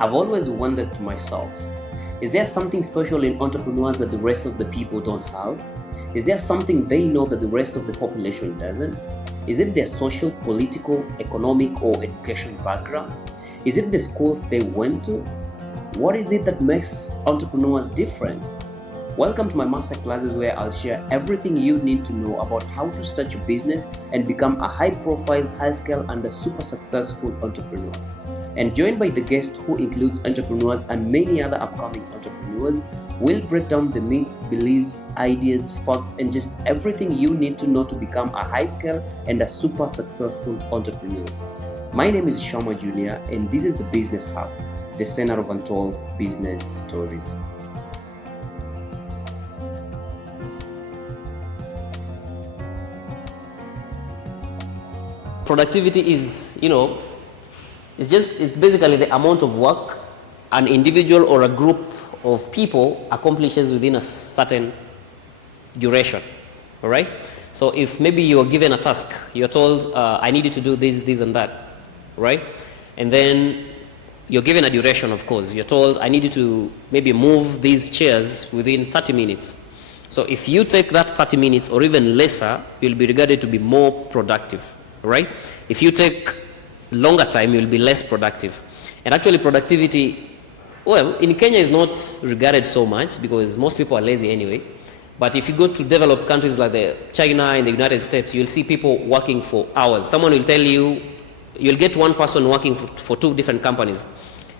I've always wondered to myself, is there something special in entrepreneurs that the rest of the people don't have? Is there something they know that the rest of the population doesn't? Is it their social, political, economic, or education background? Is it the schools they went to? What is it that makes entrepreneurs different? Welcome to my masterclasses where I'll share everything you need to know about how to start your business and become a high-profile, high-scale, and a super successful entrepreneur. And joined by the guest who includes entrepreneurs and many other upcoming entrepreneurs, we'll break down the myths, beliefs, ideas, facts, and just everything you need to know to become a high-scale and a super successful entrepreneur. My name is Shamma Juniour, and this is the Business Hub, the center of untold business stories. Productivity is, it's basically the amount of work an individual or a group of people accomplishes within a certain duration, all right? So if maybe you're given a task, you're told, I need you to do this, and that, right? And then you're given a duration, of course. You're told, I need you to maybe move these chairs within 30 minutes. So if you take that 30 minutes or even lesser, you'll be regarded to be more productive, right? If you take longer time, you'll be less productive. And actually productivity, well, in Kenya is not regarded so much because most people are lazy anyway. But if you go to developed countries like China and the United States, you'll see people working for hours. Someone will tell you, you'll get one person working for two different companies.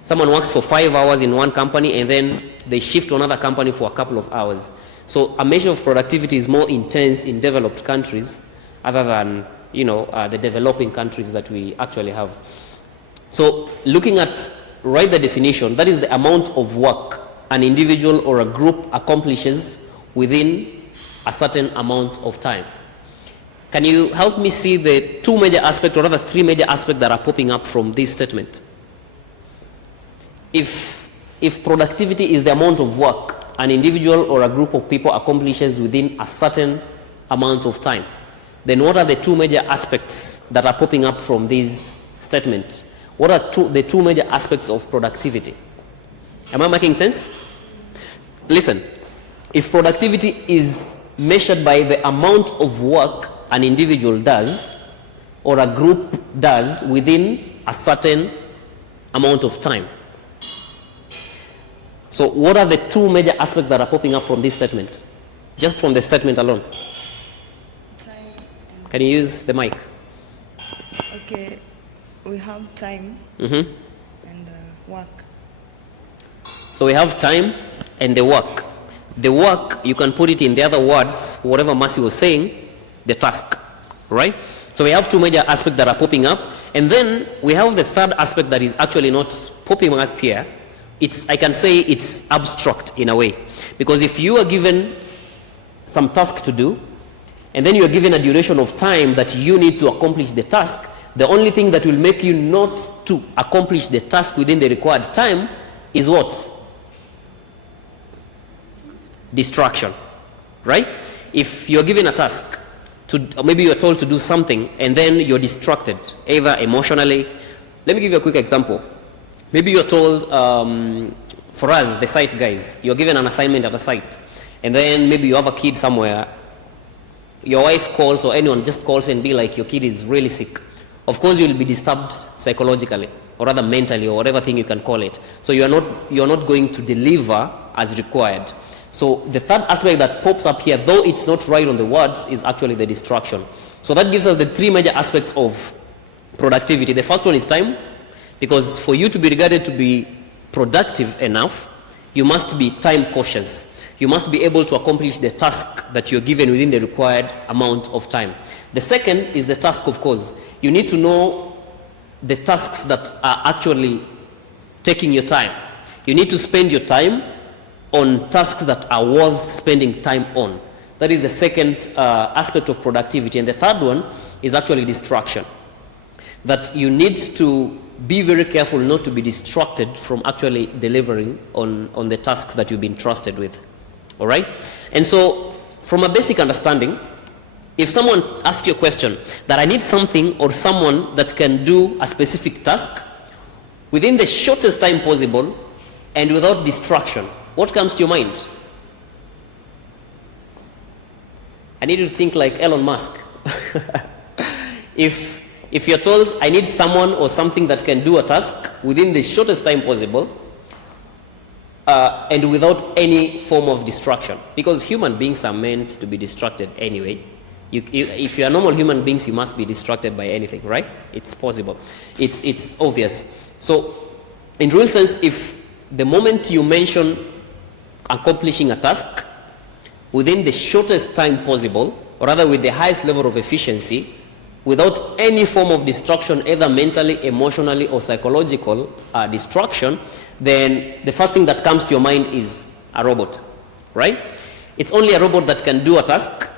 Someone works for 5 hours in one company and then they shift to another company for a couple of hours. So a measure of productivity is more intense in developed countries other than the developing countries that we actually have. So looking at, write the definition, that is the amount of work an individual or a group accomplishes within a certain amount of time. Can you help me see the two major aspects, or rather three major aspects that are popping up from this statement? If productivity is the amount of work an individual or a group of people accomplishes within a certain amount of time, then what are the two major aspects that are popping up from this statement? What are the two major aspects of productivity? Am I making sense? Listen, if productivity is measured by the amount of work an individual does or a group does within a certain amount of time. So what are the two major aspects that are popping up from this statement? Just from the statement alone. Can you use the mic? Okay, we have time and work. So we have time and the work. The work, you can put it in the other words, whatever Mercy was saying, the task, right? So we have two major aspects that are popping up, and then we have the third aspect that is actually not popping up here. I can say it's abstract in a way, because if you are given some task to do, and then you are given a duration of time that you need to accomplish the task, the only thing that will make you not to accomplish the task within the required time is what? Distraction, right? If you're given a task, maybe you're told to do something, and then you're distracted, either emotionally. Let me give you a quick example. Maybe you're told, for us, the site guys, you're given an assignment at a site, and then maybe you have a kid somewhere. Your wife calls or anyone just calls and be like, your kid is really sick. Of course, you'll be disturbed psychologically, or rather mentally, or whatever thing you can call it. So you're not going to deliver as required. So the third aspect that pops up here, though it's not right on the words, is actually the distraction. So that gives us the three major aspects of productivity. The first one is time, because for you to be regarded to be productive enough, you must be time cautious. You must be able to accomplish the task that you're given within the required amount of time. The second is the task, of course. You need to know the tasks that are actually taking your time. You need to spend your time on tasks that are worth spending time on. That is the second aspect of productivity. And the third one is actually distraction. That you need to be very careful not to be distracted from actually delivering on the tasks that you've been trusted with. All right? And so from a basic understanding, if someone asks you a question that I need something or someone that can do a specific task within the shortest time possible and without distraction, what comes to your mind? I need you to think like Elon Musk. If you're told, I need someone or something that can do a task within the shortest time possible and without any form of distraction, because human beings are meant to be distracted anyway. If you are normal human beings, you must be distracted by anything, right? It's possible. It's obvious. So, in real sense, if the moment you mention accomplishing a task within the shortest time possible, or rather with the highest level of efficiency, without any form of distraction, either mentally, emotionally, or psychological distraction, then the first thing that comes to your mind is a robot, right? It's only a robot that can do a task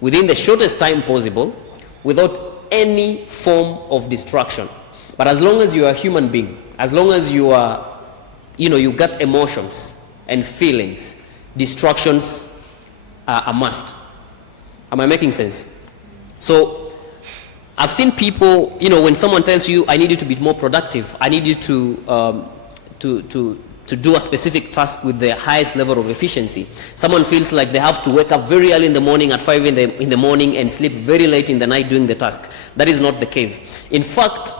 within the shortest time possible without any form of distraction. But as long as you are a human being, as long as you are, you got emotions and feelings, distractions are a must. Am I making sense? So I've seen people, when someone tells you, I need you to be more productive, I need you to do a specific task with the highest level of efficiency. Someone feels like they have to wake up very early in the morning at 5 in the morning and sleep very late in the night doing the task. That is not the case. In fact,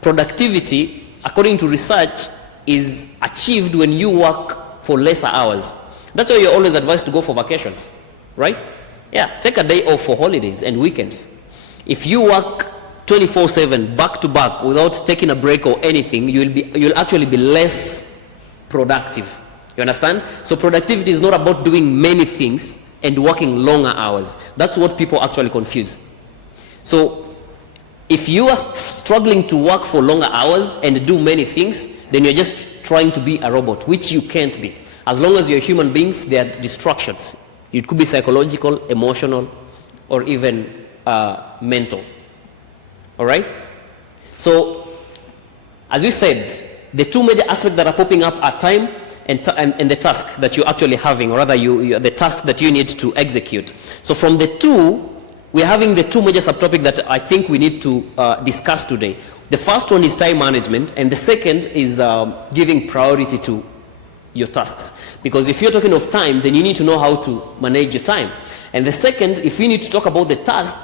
productivity, according to research, is achieved when you work for lesser hours. That's why you're always advised to go for vacations, right? Yeah, take a day off for holidays and weekends. If you work 24/7 back to back without taking a break or anything, you'll actually be less productive. You understand? So productivity is not about doing many things and working longer hours. That's what people actually confuse. So if you are struggling to work for longer hours and do many things, then you're just trying to be a robot, which you can't be. As long as you're human beings, there are distractions. It could be psychological, emotional, or even mental. All right? So, as we said, the two major aspects that are popping up are time and the task that you're actually having, or rather the task that you need to execute. So from the two, we're having the two major subtopics that I think we need to discuss today. The first one is time management, and the second is giving priority to your tasks. Because if you're talking of time, then you need to know how to manage your time. And the second, if you need to talk about the task,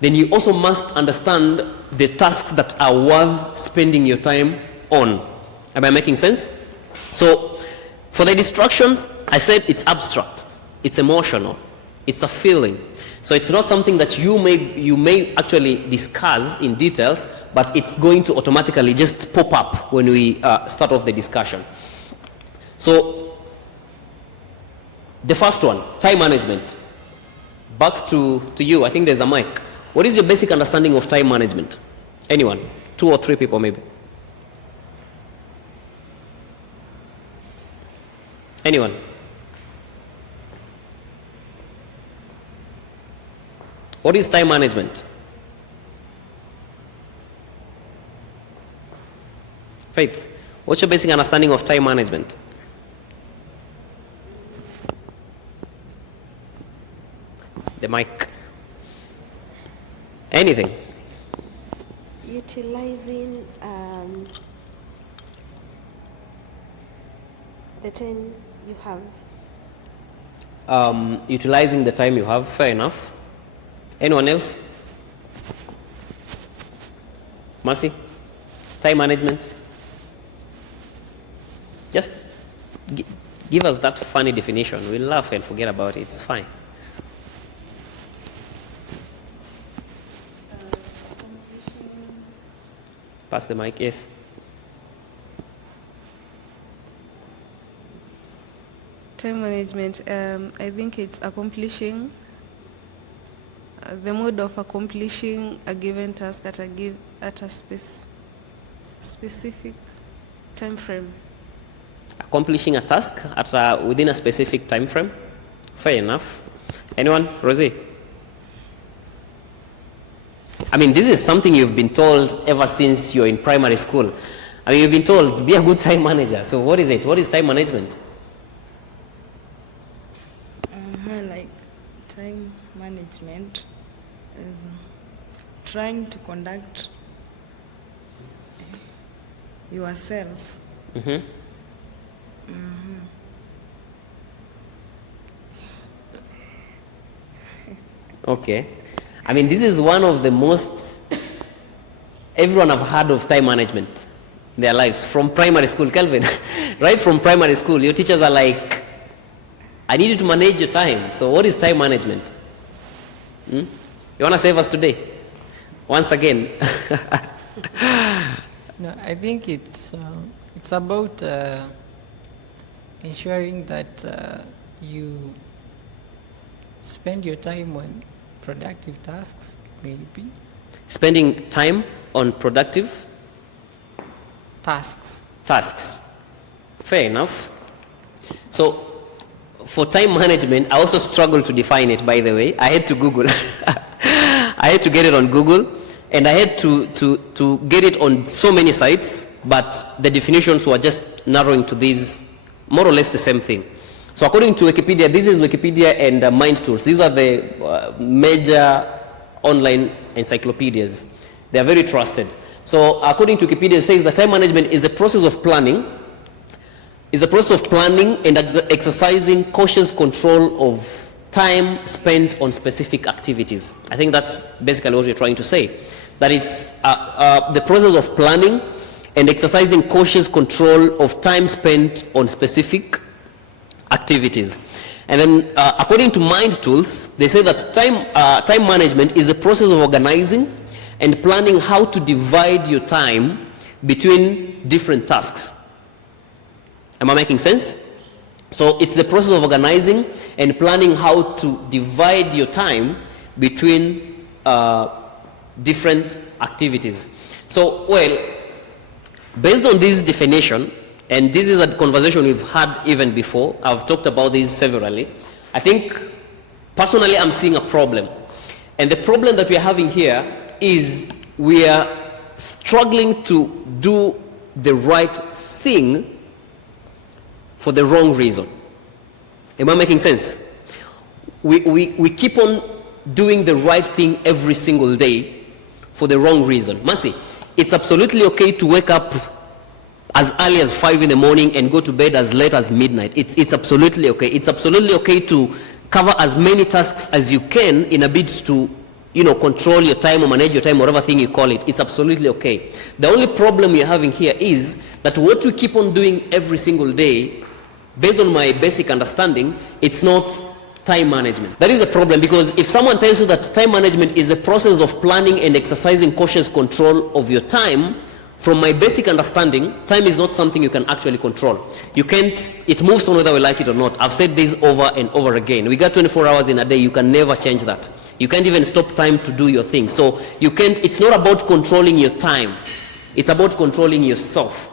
then you also must understand the tasks that are worth spending your time on. Am I making sense? So, for the distractions, I said it's abstract, it's emotional, it's a feeling. So it's not something that you may actually discuss in details, but it's going to automatically just pop up when we start off the discussion. So, the first one, time management. Back to you, I think there's a mic. What is your basic understanding of time management? Anyone? 2 or 3 people maybe. Anyone? What is time management? Faith, what's your basic understanding of time management? The mic. Anything. Utilizing the time you have. Utilizing the time you have, fair enough. Anyone else? Mercy? Time management? Just give us that funny definition. We'll laugh and forget about it. It's fine. Pass the mic, yes. Time management, I think it's accomplishing the mode of accomplishing a given task at a specific time frame. Accomplishing a task within a specific time frame. Fair enough. Anyone? Rosie? I mean, this is something you've been told ever since you're in primary school. I mean, you've been told, be a good time manager. So what is it? What is time management? Like time management is trying to conduct yourself. Okay. I mean, this is one of the most, everyone have heard of time management in their lives from primary school, Kelvin. Right from primary school, your teachers are like, I need you to manage your time. So what is time management? You want to save us today? Once again. No, I think it's about ensuring that you spend your time on productive tasks, maybe. Spending time on productive tasks. Fair enough. So for time management, I also struggle to define it, by the way. I had to Google. I had to get it on Google, and I had to get it on so many sites, but the definitions were just narrowing to these, more or less the same thing. So according to Wikipedia, this is Wikipedia and Mind Tools. These are the major online encyclopedias. They are very trusted. So according to Wikipedia, it says that time management is the process of planning, and exercising cautious control of time spent on specific activities. I think that's basically what you're trying to say. That is the process of planning and exercising cautious control of time spent on specific activities. And then according to Mind Tools, they say that time management is the process of organizing and planning how to divide your time between different tasks. Am I making sense? So it's the process of organizing and planning how to divide your time between different activities. So, well, based on this definition, and this is a conversation we've had even before, I've talked about this severally, I think personally I'm seeing a problem. And the problem that we're having here is we are struggling to do the right thing for the wrong reason. Am I making sense? We keep on doing the right thing every single day for the wrong reason. Mercy, it's absolutely okay to wake up as early as 5 in the morning and go to bed as late as midnight. It's absolutely okay. It's absolutely okay to cover as many tasks as you can in a bid to, control your time or manage your time, whatever thing you call it. It's absolutely okay. The only problem we're having here is that what we keep on doing every single day, based on my basic understanding, it's not time management. That is a problem, because if someone tells you that time management is the process of planning and exercising cautious control of your time, from my basic understanding, time is not something you can actually control. You can't, it moves on whether we like it or not. I've said this over and over again. We got 24 hours in a day, you can never change that. You can't even stop time to do your thing. So you can't, it's not about controlling your time. It's about controlling yourself.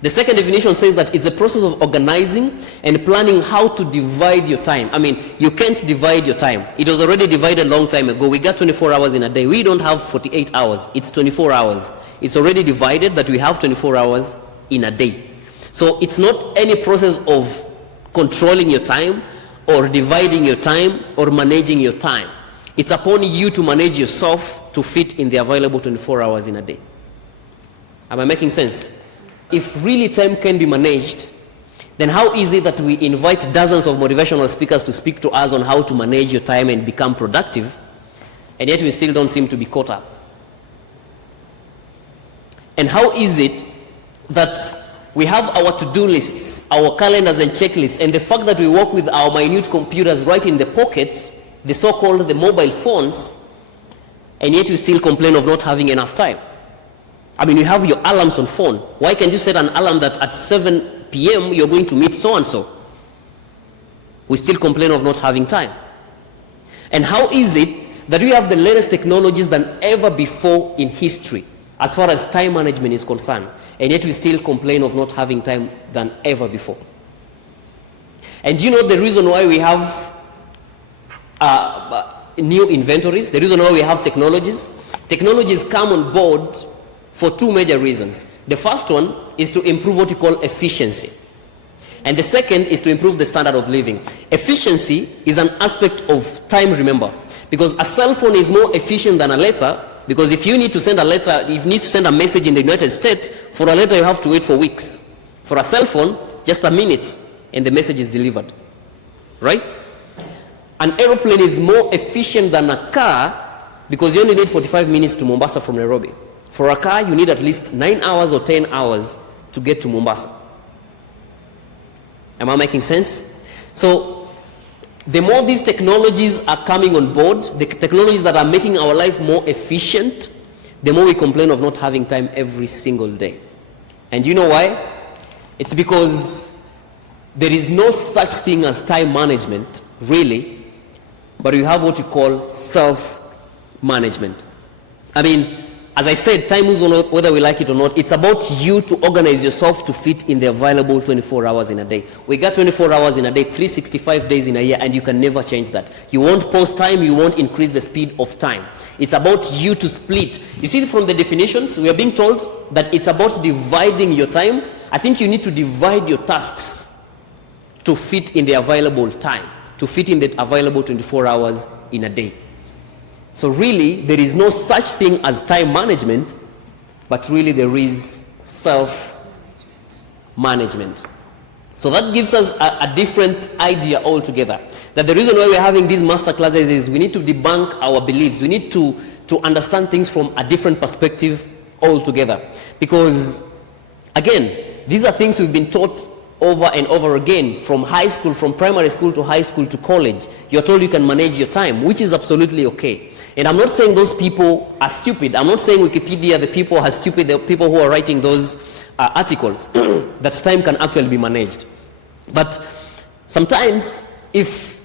The second definition says that it's a process of organizing and planning how to divide your time. I mean, you can't divide your time. It was already divided a long time ago. We got 24 hours in a day. We don't have 48 hours. It's 24 hours. It's already divided that we have 24 hours in a day. So it's not any process of controlling your time or dividing your time or managing your time. It's upon you to manage yourself to fit in the available 24 hours in a day. Am I making sense? If really time can be managed, then how is it that we invite dozens of motivational speakers to speak to us on how to manage your time and become productive, and yet we still don't seem to be caught up? And how is it that we have our to-do lists, our calendars and checklists, and the fact that we work with our minute computers right in the pocket, the so-called the mobile phones, and yet we still complain of not having enough time? I mean, you have your alarms on phone. Why can't you set an alarm that at 7 p.m. you're going to meet so-and-so? We still complain of not having time. And how is it that we have the latest technologies than ever before in history as far as time management is concerned, and yet we still complain of not having time than ever before? And do you know the reason why we have new inventories? The reason why we have technologies? Technologies come on board for two major reasons. The first one is to improve what you call efficiency. And the second is to improve the standard of living. Efficiency is an aspect of time, remember. Because a cell phone is more efficient than a letter Because if you need to send a letter, if you need to send a message in the United States, for a letter you have to wait for weeks. For a cell phone, just a minute and the message is delivered, right? An aeroplane is more efficient than a car because you only need 45 minutes to Mombasa from Nairobi. For a car, you need at least 9 hours or 10 hours to get to Mombasa. Am I making sense? So the more these technologies are coming on board, the technologies that are making our life more efficient, the more we complain of not having time every single day. And you know why? It's because there is no such thing as time management, really, but you have what you call self-management. I mean, as I said, time moves or not, whether we like it or not, it's about you to organize yourself to fit in the available 24 hours in a day. We got 24 hours in a day, 365 days in a year, and you can never change that. You won't pause time, you won't increase the speed of time. It's about you to split. You see, from the definitions, we are being told that it's about dividing your time. I think you need to divide your tasks to fit in the available time, to fit in the available 24 hours in a day. So really, there is no such thing as time management, but really there is self-management. So that gives us a different idea altogether. That the reason why we're having these master classes is we need to debunk our beliefs. We need to understand things from a different perspective altogether. Because, again, these are things we've been taught over and over again, from high school, from primary school to high school to college. You're told you can manage your time, which is absolutely okay. And I'm not saying those people are stupid. I'm not saying Wikipedia, the people are stupid, the people who are writing those articles, that time can actually be managed. But sometimes, if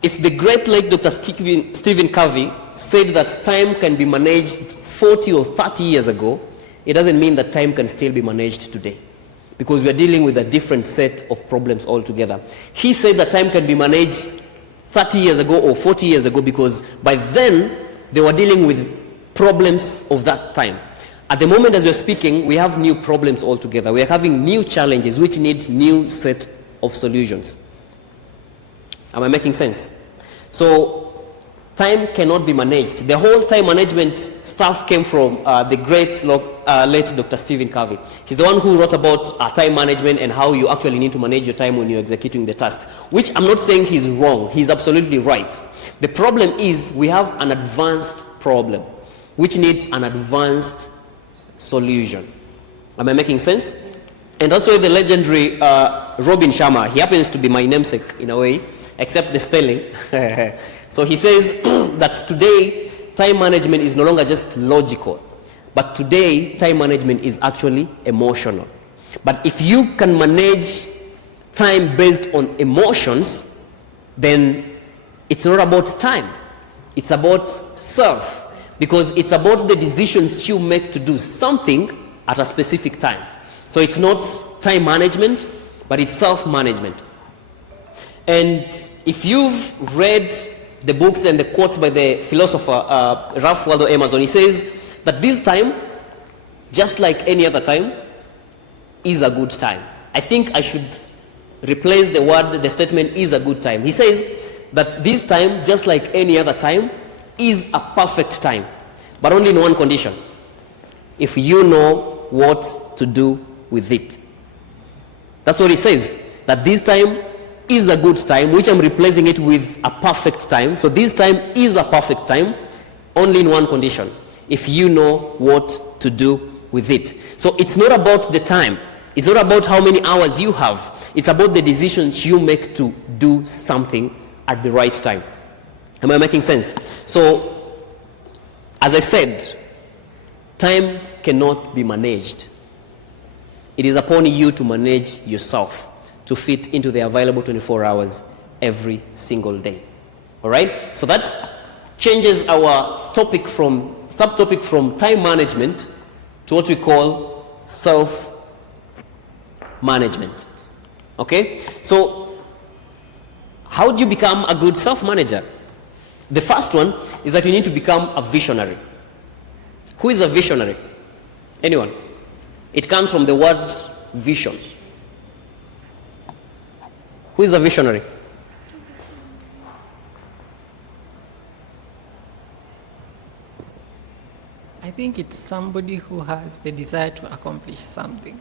the great late Dr. Stephen Covey said that time can be managed 40 or 30 years ago, it doesn't mean that time can still be managed today. Because we are dealing with a different set of problems altogether. He said that time can be managed 30 years ago or 40 years ago because by then they were dealing with problems of that time. At the moment as we're speaking, we have new problems altogether. We are having new challenges which need new set of solutions. Am I making sense? So time cannot be managed. The whole time management stuff came from the great late Dr. Stephen Covey. He's the one who wrote about time management and how you actually need to manage your time when you're executing the task, which I'm not saying he's wrong. He's absolutely right. The problem is we have an advanced problem, which needs an advanced solution. Am I making sense? And that's why the legendary Robin Shamma, he happens to be my namesake in a way, except the spelling. So he says that today, time management is no longer just logical, but today, time management is actually emotional. But if you can manage time based on emotions, then it's not about time. It's about self, because it's about the decisions you make to do something at a specific time. So it's not time management, but it's self-management. And if you've read the books and the quotes by the philosopher Ralph Waldo Emerson, he says that this time, just like any other time, is a good time. I think I should replace the statement is a good time. He says that this time, just like any other time, is a perfect time, but only in one condition: if you know what to do with it. That's what he says, that this time is a good time, which I'm replacing it with a perfect time. So this time is a perfect time, only in one condition: if you know what to do with it. So it's not about the time. It's not about how many hours you have. It's about the decisions you make to do something at the right time. Am I making sense? So, as I said, time cannot be managed. It is upon you to manage yourself to fit into the available 24 hours every single day. All right? So that changes our subtopic from time management to what we call self-management. Okay? So how do you become a good self-manager? The first one is that you need to become a visionary. Who is a visionary? Anyone? It comes from the word vision. Who is a visionary? think it's somebody who has the desire to accomplish something.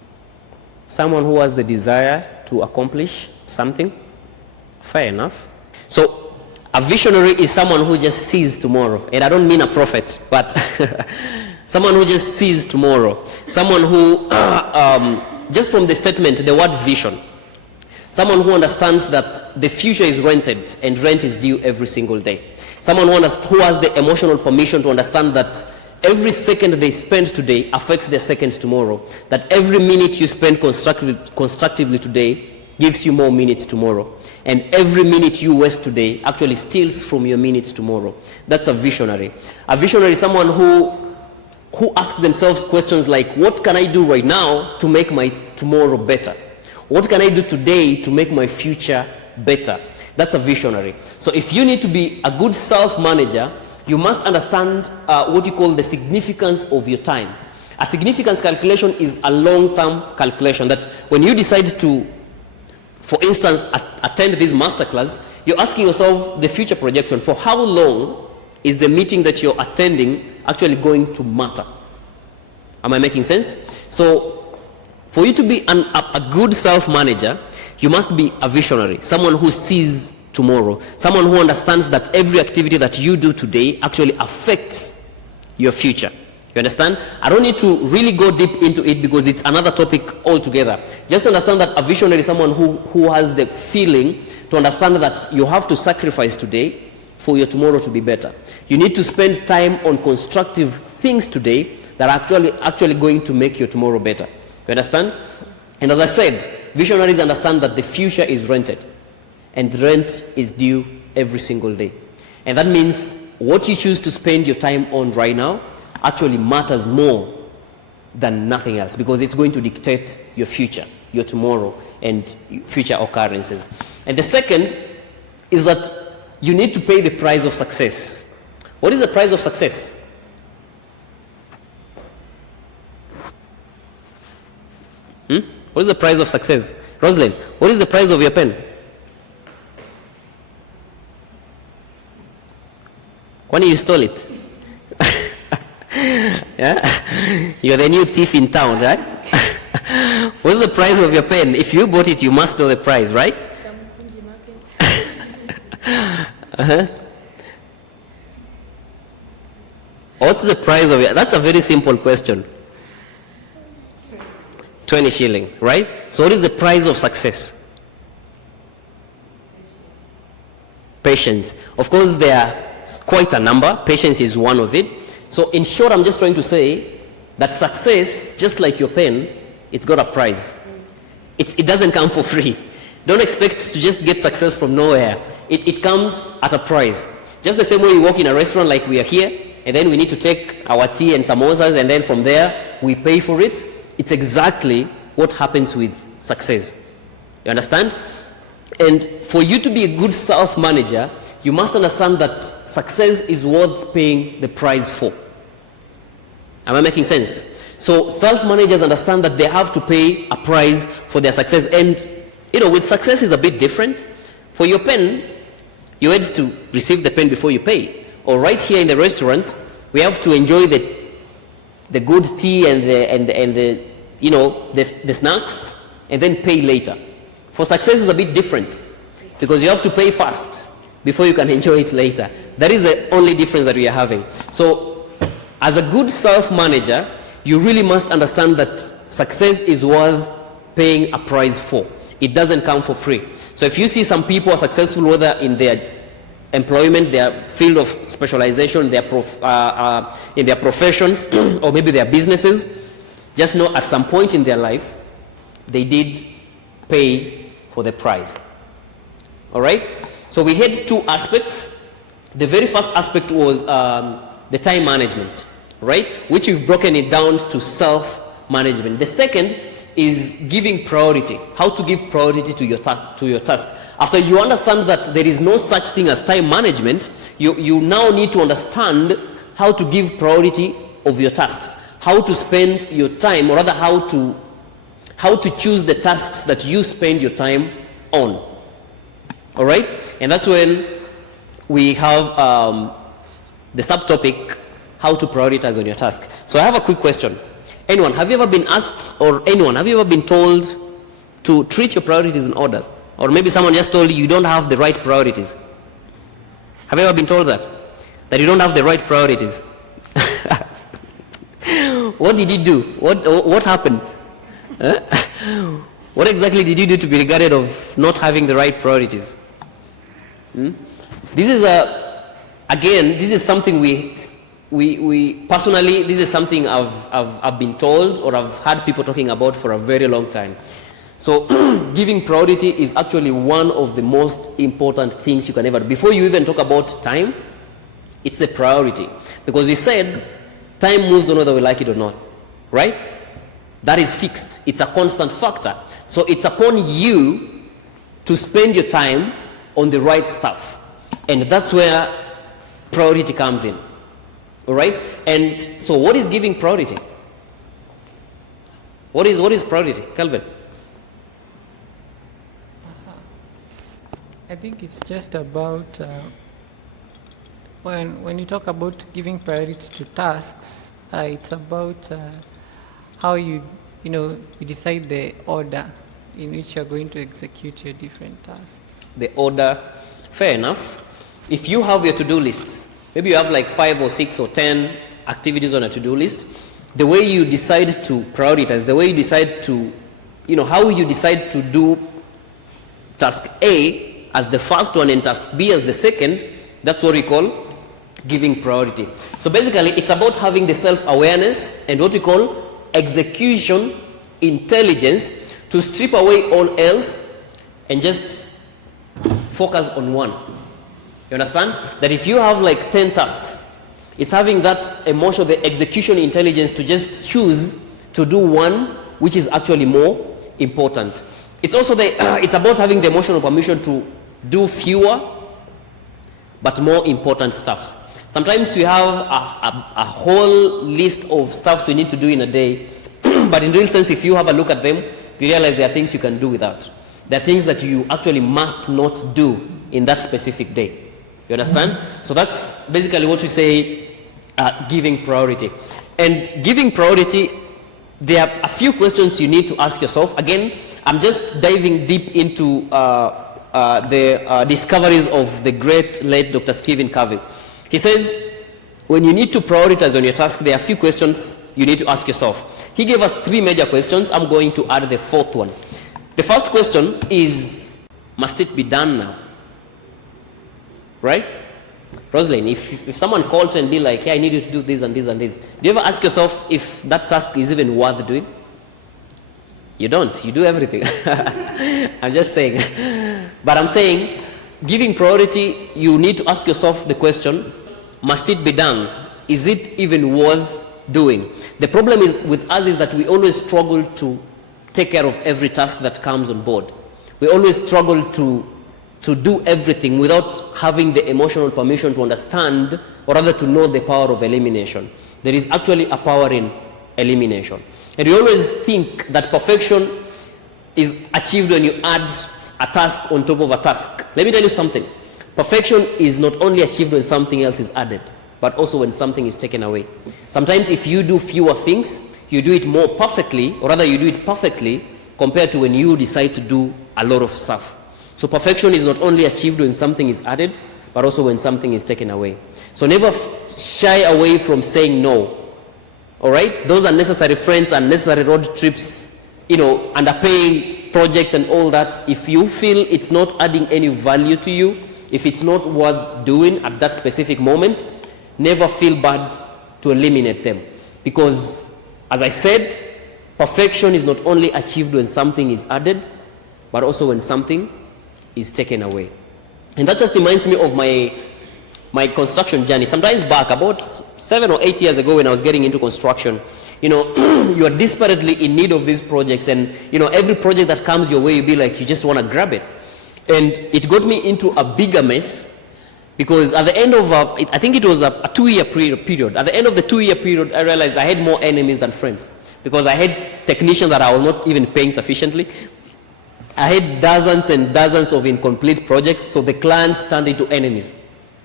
Someone who has the desire to accomplish something. Fair enough. So a visionary is someone who just sees tomorrow. And I don't mean a prophet, but someone who just sees tomorrow. Someone who, just from the statement, the word vision, someone who understands that the future is rented and rent is due every single day. Someone who has the emotional permission to understand that every second they spend today affects their seconds tomorrow. That every minute you spend constructively today gives you more minutes tomorrow. And every minute you waste today actually steals from your minutes tomorrow. That's a visionary. A visionary is someone who asks themselves questions like, what can I do right now to make my tomorrow better? What can I do today to make my future better? That's a visionary. So if you need to be a good self-manager, you must understand what you call the significance of your time. A significance calculation is a long-term calculation that when you decide to, for instance, attend this masterclass, you're asking yourself the future projection. For how long is the meeting that you're attending actually going to matter? Am I making sense? So for you to be a good self-manager, you must be a visionary, someone who sees tomorrow, someone who understands that every activity that you do today actually affects your future. You understand? I don't need to really go deep into it because it's another topic altogether. Just understand that a visionary is someone who has the feeling to understand that you have to sacrifice today for your tomorrow to be better. You need to spend time on constructive things today that are actually going to make your tomorrow better. You understand? And as I said, visionaries understand that the future is rented and rent is due every single day. And that means what you choose to spend your time on right now actually matters more than nothing else because it's going to dictate your future, your tomorrow, and future occurrences. And the second is that you need to pay the price of success. What is the price of success? What is the price of success? Rosalind, what is the price of your pen? When you stole it? Yeah? You're the new thief in town, right? What's the price of your pen? If you bought it, you must know the price, right? What's the price of it? That's a very simple question. 20 shilling, right? So what is the price of success? Patience. Of course, there are quite a number. Patience is one of it. So in short, I'm just trying to say that success, just like your pen, it's got a price. It doesn't come for free. Don't expect to just get success from nowhere. It comes at a price. Just the same way you walk in a restaurant like we are here, and then we need to take our tea and samosas, and then from there, we pay for it. It's exactly what happens with success. You understand? And for you to be a good self-manager, you must understand that success is worth paying the price for. Am I making sense? So self-managers understand that they have to pay a price for their success. And, with success is a bit different. For your pen, you had to receive the pen before you pay. Or right here in the restaurant, we have to enjoy the good tea and the snacks, and then pay later. For success is a bit different because you have to pay first before you can enjoy it later. That is the only difference that we are having. So as a good self-manager, you really must understand that success is worth paying a price for. It doesn't come for free. So if you see some people are successful, whether in their employment, their field of specialization, in their professions, or maybe their businesses, just know at some point in their life, they did pay for the price. All right? So we had two aspects. The very first aspect was the time management, right? Which we've broken it down to self-management. The second is giving priority. How to give priority to your task. After you understand that there is no such thing as time management, you now need to understand how to give priority of your tasks. How to spend your time, or rather how to choose the tasks that you spend your time on. All right? And that's when we have the subtopic, how to prioritize on your task. So I have a quick question. Anyone, have you ever been asked, or anyone, have you ever been told to treat your priorities in order? Or maybe someone just told you don't have the right priorities. Have you ever been told that? That you don't have the right priorities? What did you do? What happened? Huh? What exactly did you do to be regarded of not having the right priorities? This is again, this is something we personally, this is something I've been told, or I've had people talking about for a very long time. So giving priority is actually one of the most important things you can ever do. Before you even talk about time, it's a priority. Because we said time moves on whether we like it or not, right? That is fixed. It's a constant factor. So it's upon you to spend your time on the right stuff. And that's where priority comes in. All right? And so what is giving priority? What is priority? Calvin? I think it's just about when you talk about giving priority to tasks, it's about how you decide the order in which you're going to execute your different tasks. The order, fair enough. If you have your to-do lists, maybe you have like 5 or 6 or 10 activities on a to-do list, the way you decide to prioritize, the way you decide to, how you decide to do task A as the first one and task B as the second, that's what we call giving priority. So basically, it's about having the self-awareness and what we call execution intelligence to strip away all else and just focus on one. You understand? That if you have like 10 tasks, it's having that emotional, the execution intelligence to just choose to do one which is actually more important. It's also it's about having the emotional permission to do fewer but more important stuffs. Sometimes we have a whole list of stuffs we need to do in a day, but in real sense, if you have a look at them, you realize there are things you can do without. There are things that you actually must not do in that specific day. You understand? So that's basically what we say giving priority. And giving priority, there are a few questions you need to ask yourself. Again, I'm just diving deep into the discoveries of the great late Dr. Stephen Covey. He says, when you need to prioritize on your task, there are a few questions you need to ask yourself. He gave us 3 major questions. I'm going to add the 4th one. The first question is, must it be done now? Right? Rosalind, if someone calls you and be like, hey, I need you to do this and this and this, do you ever ask yourself if that task is even worth doing? You don't. You do everything. I'm just saying. But I'm saying, giving priority, you need to ask yourself the question, must it be done? Is it even worth doing? The problem is with us is that we always struggle to take care of every task that comes on board. We always struggle to do everything without having the emotional permission to understand, or rather to know the power of elimination. There is actually a power in elimination. And we always think that perfection is achieved when you add a task on top of a task. Let me tell you something. Perfection is not only achieved when something else is added, but also when something is taken away. Sometimes if you do fewer things, you do it more perfectly, or rather you do it perfectly, compared to when you decide to do a lot of stuff. So perfection is not only achieved when something is added, but also when something is taken away. So never shy away from saying no. All right? Those unnecessary friends, unnecessary road trips, underpaying projects and all that. If you feel it's not adding any value to you, if it's not worth doing at that specific moment, never feel bad to eliminate them. Because, as I said, perfection is not only achieved when something is added, but also when something is taken away. And that just reminds me of my construction journey. Sometimes back, about 7 or 8 years ago when I was getting into construction, you are desperately in need of these projects, and every project that comes your way, you be like, you just want to grab it. And it got me into a bigger mess, because at the end of, I think it was a 2-year period. At the end of the 2-year period, I realized I had more enemies than friends, because I had technicians that I was not even paying sufficiently. I had dozens and dozens of incomplete projects, so the clients turned into enemies.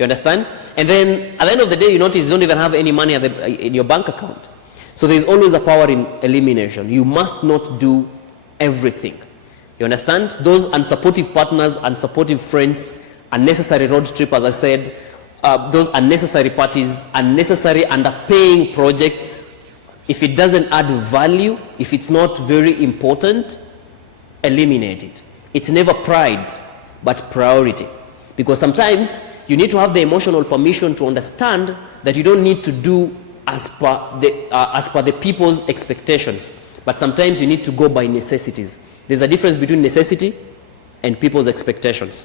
You understand? And then at the end of the day, you notice you don't even have any money in your bank account. So there is always a power in elimination. You must not do everything. You understand? Those unsupportive partners, unsupportive friends, unnecessary road trip, as I said, those unnecessary parties, unnecessary underpaying projects, if it doesn't add value, if it's not very important, eliminate it. It's never pride, but priority. Because sometimes you need to have the emotional permission to understand that you don't need to do as per the people's expectations. But sometimes you need to go by necessities. There's a difference between necessity and people's expectations.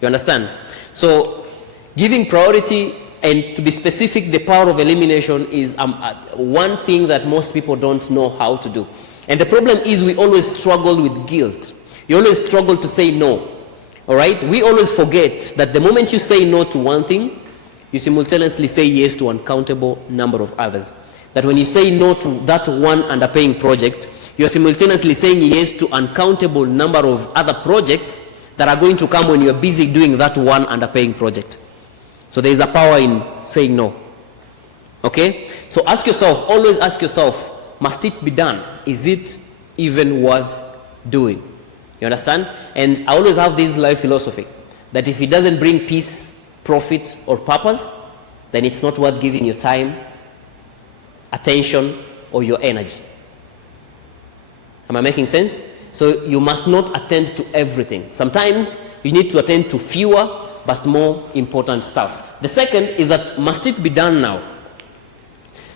You understand? So giving priority, and to be specific, the power of elimination is one thing that most people don't know how to do. And the problem is we always struggle with guilt. You always struggle to say no. All right? We always forget that the moment you say no to one thing, you simultaneously say yes to an uncountable number of others. That when you say no to that one underpaying project, you're simultaneously saying yes to an uncountable number of other projects that are going to come when you're busy doing that one underpaying project. So there is a power in saying no. Okay? So ask yourself, always ask yourself, must it be done? Is it even worth doing? You understand? And I always have this life philosophy that if it doesn't bring peace, profit, or purpose, then it's not worth giving your time, attention, or your energy. Am I making sense? So you must not attend to everything. Sometimes you need to attend to fewer but more important stuff. The second is that must it be done now?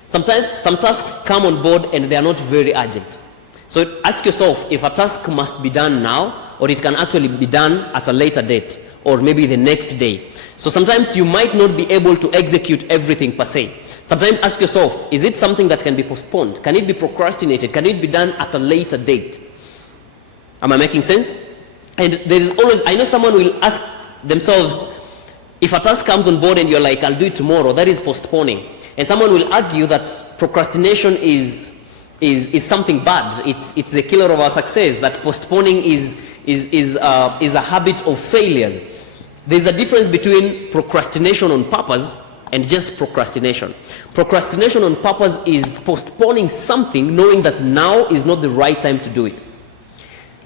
Sometimes some tasks come on board and they are not very urgent. So ask yourself if a task must be done now or it can actually be done at a later date or maybe the next day. So sometimes you might not be able to execute everything per se. Sometimes ask yourself, is it something that can be postponed? Can it be procrastinated? Can it be done at a later date? Am I making sense? And there is always, I know someone will ask themselves, if a task comes on board and you're like, I'll do it tomorrow, that is postponing. And someone will argue that procrastination is something bad. It's the killer of our success, that postponing is a habit of failures. There's a difference between procrastination on purpose and just procrastination. Procrastination on purpose is postponing something knowing that now is not the right time to do it.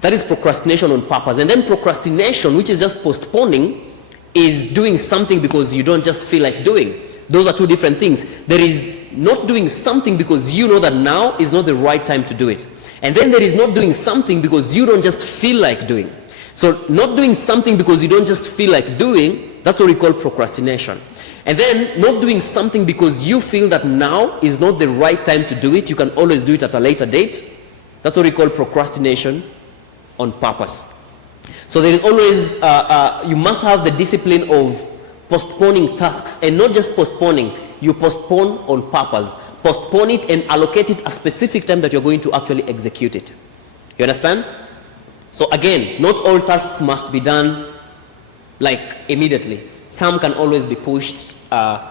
That is procrastination on purpose. And then procrastination, which is just postponing, is doing something because you don't just feel like doing. Those are two different things. There is not doing something because you know that now is not the right time to do it. And then there is not doing something because you don't just feel like doing. So not doing something because you don't just feel like doing, that's what we call procrastination. And then not doing something because you feel that now is not the right time to do it, you can always do it at a later date, that's what we call procrastination on purpose. So there is always, you must have the discipline of postponing tasks, and not just postponing, you postpone on purpose. Postpone it and allocate it a specific time that you're going to actually execute it. You understand? So again, not all tasks must be done like immediately. Some can always be pushed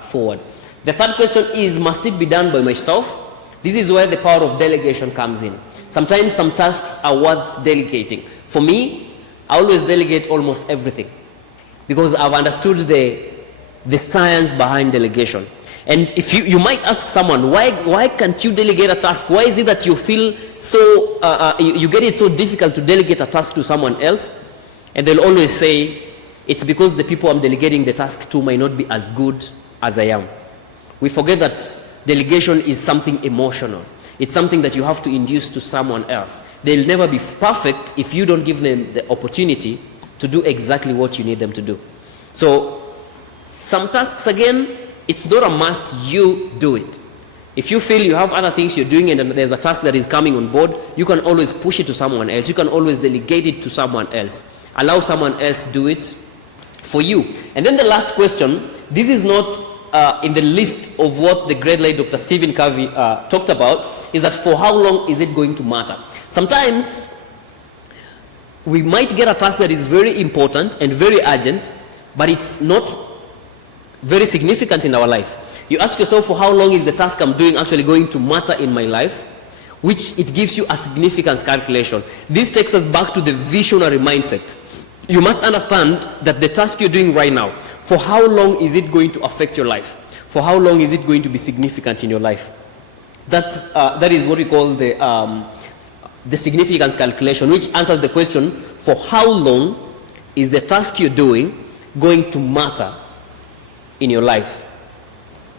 forward. The third question is, must it be done by myself? This is where the power of delegation comes in. Sometimes some tasks are worth delegating. For me, I always delegate almost everything because I've understood the science behind delegation. And if you might ask someone, why can't you delegate a task? Why is it that you feel so, you get it so difficult to delegate a task to someone else? And they'll always say, it's because the people I'm delegating the task to might not be as good as I am. We forget that delegation is something emotional. It's something that you have to induce to someone else. They'll never be perfect if you don't give them the opportunity to do exactly what you need them to do. So some tasks, again, it's not a must you do it. If you feel you have other things you're doing and there's a task that is coming on board, you can always push it to someone else. You can always delegate it to someone else. Allow someone else do it for you. And then the last question, this is not in the list of what the great late Dr. Stephen Covey talked about, is that for how long is it going to matter? Sometimes we might get a task that is very important and very urgent, but it's not very significant in our life. You ask yourself, for how long is the task I'm doing actually going to matter in my life? Which it gives you a significance calculation. This takes us back to the visionary mindset. you must understand that the task you're doing right now, for how long is it going to affect your life? For how long is it going to be significant in your life? That is what we call the significance calculation, which answers the question, for how long is the task you're doing going to matter in your life?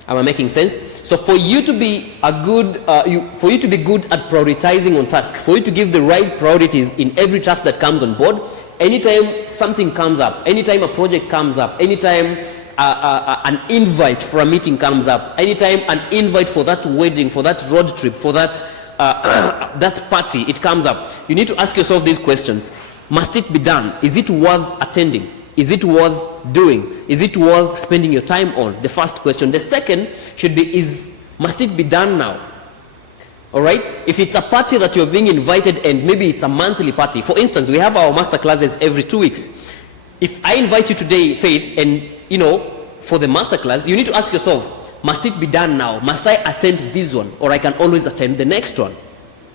Am I making sense? So for you to be for you to be good at prioritizing on task, for you to give the right priorities in every task that comes on board, anytime something comes up, anytime a project comes up, anytime an invite for a meeting comes up, anytime an invite for that wedding, for that road trip, for that that party, it comes up, you need to ask yourself these questions. Must it be done? Is it worth attending? Is it worth doing? Is it worth spending your time on? The first question. The second should be, must it be done now? All right? If it's a party that you're being invited and maybe it's a monthly party. For instance, we have our master classes every 2 weeks. If I invite you today, Faith, and for the master class, you need to ask yourself, must it be done now? Must I attend this one? Or I can always attend the next one?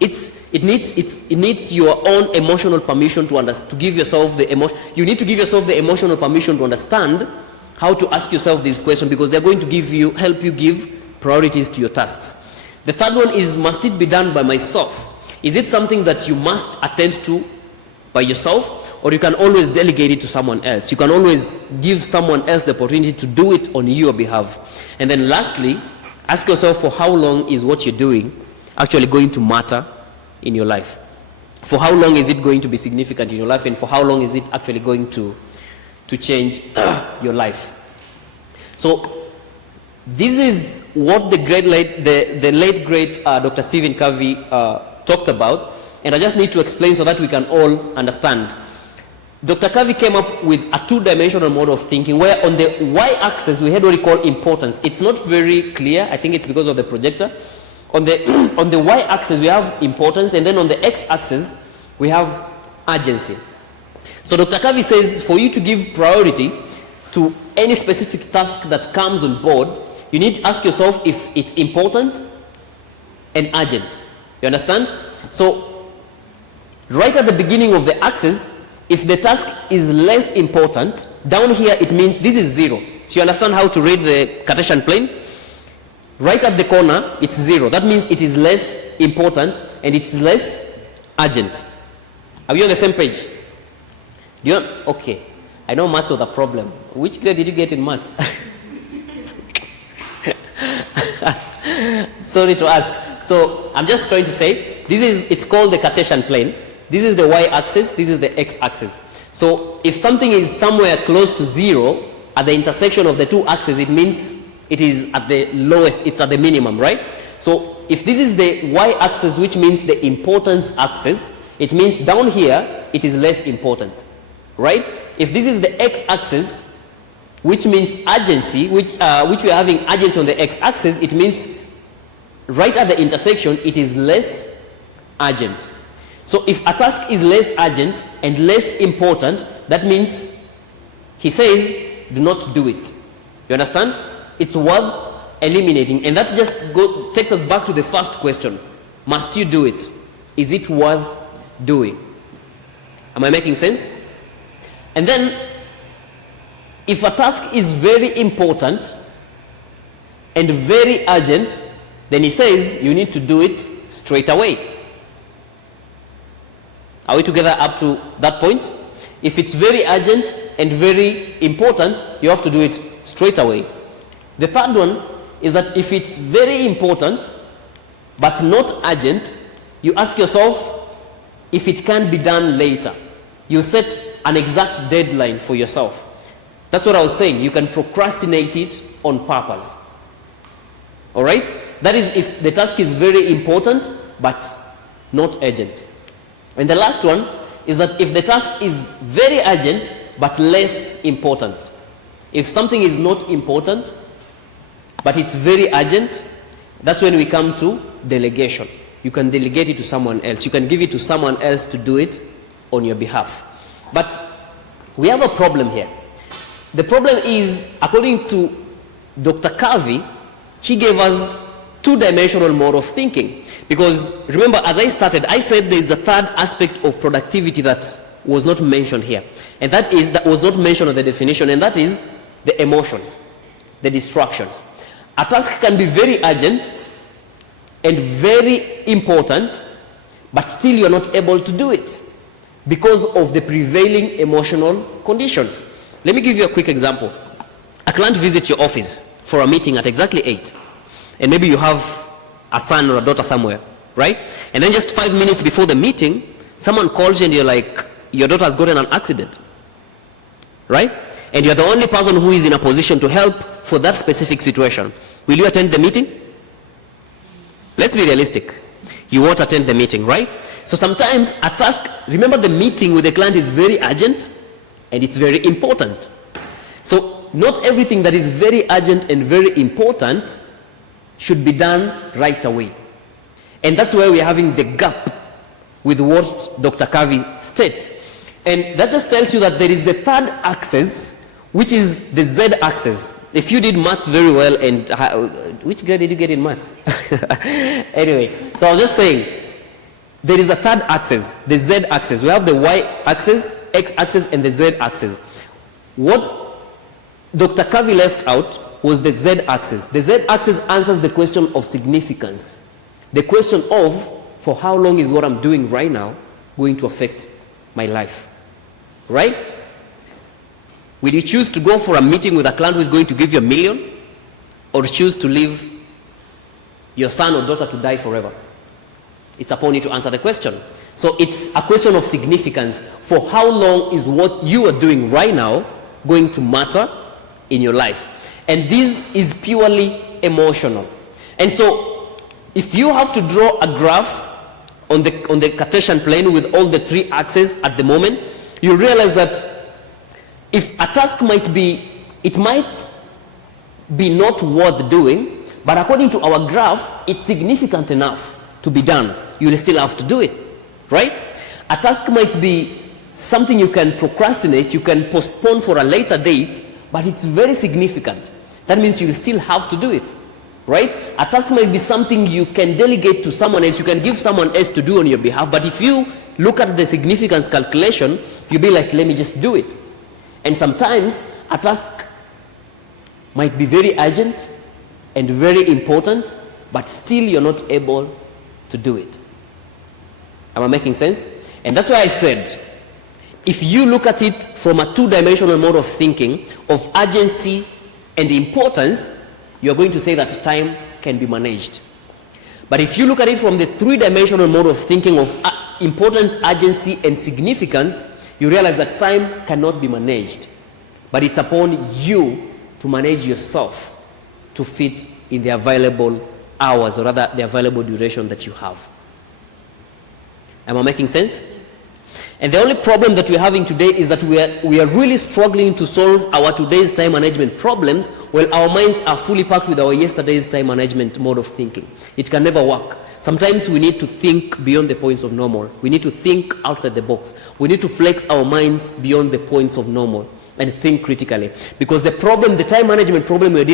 It needs your own emotional permission to give yourself the emotion. You need to give yourself the emotional permission to understand how to ask yourself these questions, because they're going to help you give priorities to your tasks. The third one is, must it be done by myself? Is it something that you must attend to by yourself, or you can always delegate it to someone else? You can always give someone else the opportunity to do it on your behalf. And then lastly, ask yourself, for how long is what you're doing actually going to matter in your life? For how long is it going to be significant in your life, and for how long is it actually going to change your life? So this is what the late great Dr. Stephen Covey talked about, and I just need to explain so that we can all understand. Dr. Covey came up with a two-dimensional mode of thinking, where on the y-axis we had what we call importance. It's not very clear. I think it's because of the projector. On the y-axis we have importance, and then on the x-axis we have urgency. So Dr. Covey says, for you to give priority to any specific task that comes on board, you need to ask yourself if it's important and urgent. You understand? So right at the beginning of the axis, if the task is less important, down here it means this is 0. So you understand how to read the Cartesian plane? Right at the corner, it's 0. That means it is less important and it's less urgent. Are we on the same page? Okay. I know maths was a problem. Which grade did you get in maths? Sorry to ask. So I'm just trying to say, it's called the Cartesian plane. This is the y-axis, this is the x-axis. So if something is somewhere close to 0, at the intersection of the two axes, it means it is at the lowest, it's at the minimum, right? So if this is the y-axis, which means the importance axis, it means down here, it is less important, right? If this is the x-axis, which means urgency, which we are having urgency on the x-axis, it means right at the intersection, it is less urgent. So if a task is less urgent and less important, that means, he says, do not do it. You understand? It's worth eliminating. And that just takes us back to the first question. Must you do it? Is it worth doing? Am I making sense? And then, if a task is very important and very urgent, then he says you need to do it straight away. Are we together up to that point? If it's very urgent and very important, you have to do it straight away. The third one is that if it's very important but not urgent, you ask yourself if it can be done later. You set an exact deadline for yourself. That's what I was saying. You can procrastinate it on purpose. All right? That is if the task is very important but not urgent. And the last one is that if the task is very urgent but less important. If something is not important but it's very urgent, that's when we come to delegation. You can delegate it to someone else. You can give it to someone else to do it on your behalf. But we have a problem here. The problem is, according to Dr. Covey, he gave us two-dimensional mode of thinking. Because remember, as I started, I said there is a third aspect of productivity that was not mentioned here. And that was not mentioned in the definition, and that is the emotions, the distractions. A task can be very urgent and very important, but still you're not able to do it because of the prevailing emotional conditions. Let me give you a quick example. A client visits your office for a meeting at exactly 8, and maybe you have a son or a daughter somewhere, right? And then just 5 minutes before the meeting, someone calls you and you're like, your daughter has gotten an accident, right? And you're the only person who is in a position to help for that specific situation. Will you attend the meeting? Let's be realistic. You won't attend the meeting, right? So sometimes a task, remember the meeting with the client is very urgent and it's very important. So not everything that is very urgent and very important should be done right away. And that's where we're having the gap with what Dr. Kavi states. And that just tells you that there is the third axis, which is the z-axis. If you did maths very well, and which grade did you get in maths? Anyway, so I was just saying, there is a third axis, the z-axis. We have the y-axis, x-axis, and the z-axis. What Dr. Kavi left out was the z-axis. The z-axis answers the question of significance. The question of, for how long is what I'm doing right now going to affect my life? Right? Will you choose to go for a meeting with a client who is going to give you $1 million, or choose to leave your son or daughter to die forever? It's upon you to answer the question. So it's a question of significance. For how long is what you are doing right now going to matter in your life? And this is purely emotional. And so if you have to draw a graph on the Cartesian plane with all the 3 axes at the moment, you realize that if a task might be not worth doing, but according to our graph, it's significant enough to be done. You will still have to do it, right? A task might be something you can procrastinate, you can postpone for a later date, but it's very significant. That means you will still have to do it, right? A task might be something you can delegate to someone else, you can give someone else to do on your behalf, but if you look at the significance calculation, you'll be like, let me just do it. And sometimes a task might be very urgent and very important, but still you're not able to do it. Am I making sense? And that's why I said, if you look at it from a 2-dimensional mode of thinking, of urgency and importance, you're going to say that time can be managed. But if you look at it from the 3-dimensional mode of thinking of importance, urgency, and significance, you realize that time cannot be managed. But it's upon you to manage yourself to fit in the available hours, or rather the available duration that you have. Am I making sense? And the only problem that we're having today is that we are really struggling to solve our today's time management problems while our minds are fully packed with our yesterday's time management mode of thinking. It can never work. Sometimes we need to think beyond the points of normal. We need to think outside the box. We need to flex our minds beyond the points of normal and think critically. Because the problem, the time management problem we are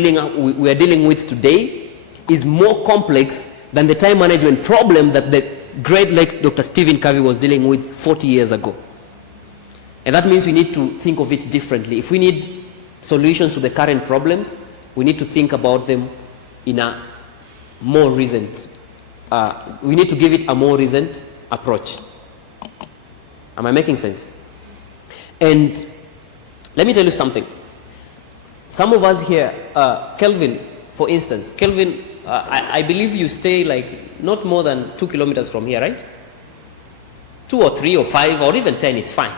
dealing with today is more complex than the time management problem that the great late Dr. Stephen Covey was dealing with 40 years ago. And that means we need to think of it differently. If we need solutions to the current problems, we need to think about them in a more recent we need to give it a more recent approach. Am I making sense? And let me tell you something. Some of us here, Kelvin, for instance, Kelvin, I believe you stay like not more than 2 kilometers from here, right? 2 or 3 or 5 or even 10, it's fine.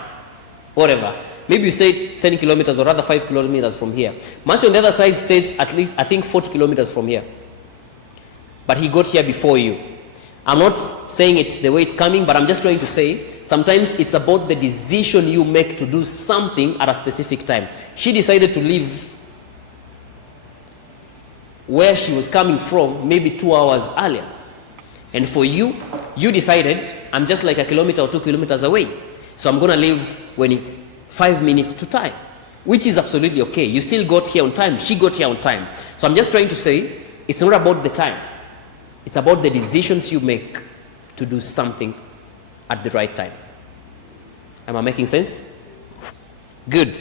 Whatever. Maybe you stay 10 kilometers or rather 5 kilometers from here. Matthew on the other side stays at least, I think, 40 kilometers from here. But he got here before you. I'm not saying it the way it's coming, but I'm just trying to say, sometimes it's about the decision you make to do something at a specific time. She decided to leave where she was coming from maybe 2 hours earlier. And for you, you decided, I'm just like 1 kilometer or 2 kilometers away. So I'm going to leave when it's 5 minutes to time, which is absolutely okay. You still got here on time. She got here on time. So I'm just trying to say, it's not about the time. It's about the decisions you make to do something at the right time. Am I making sense? Good.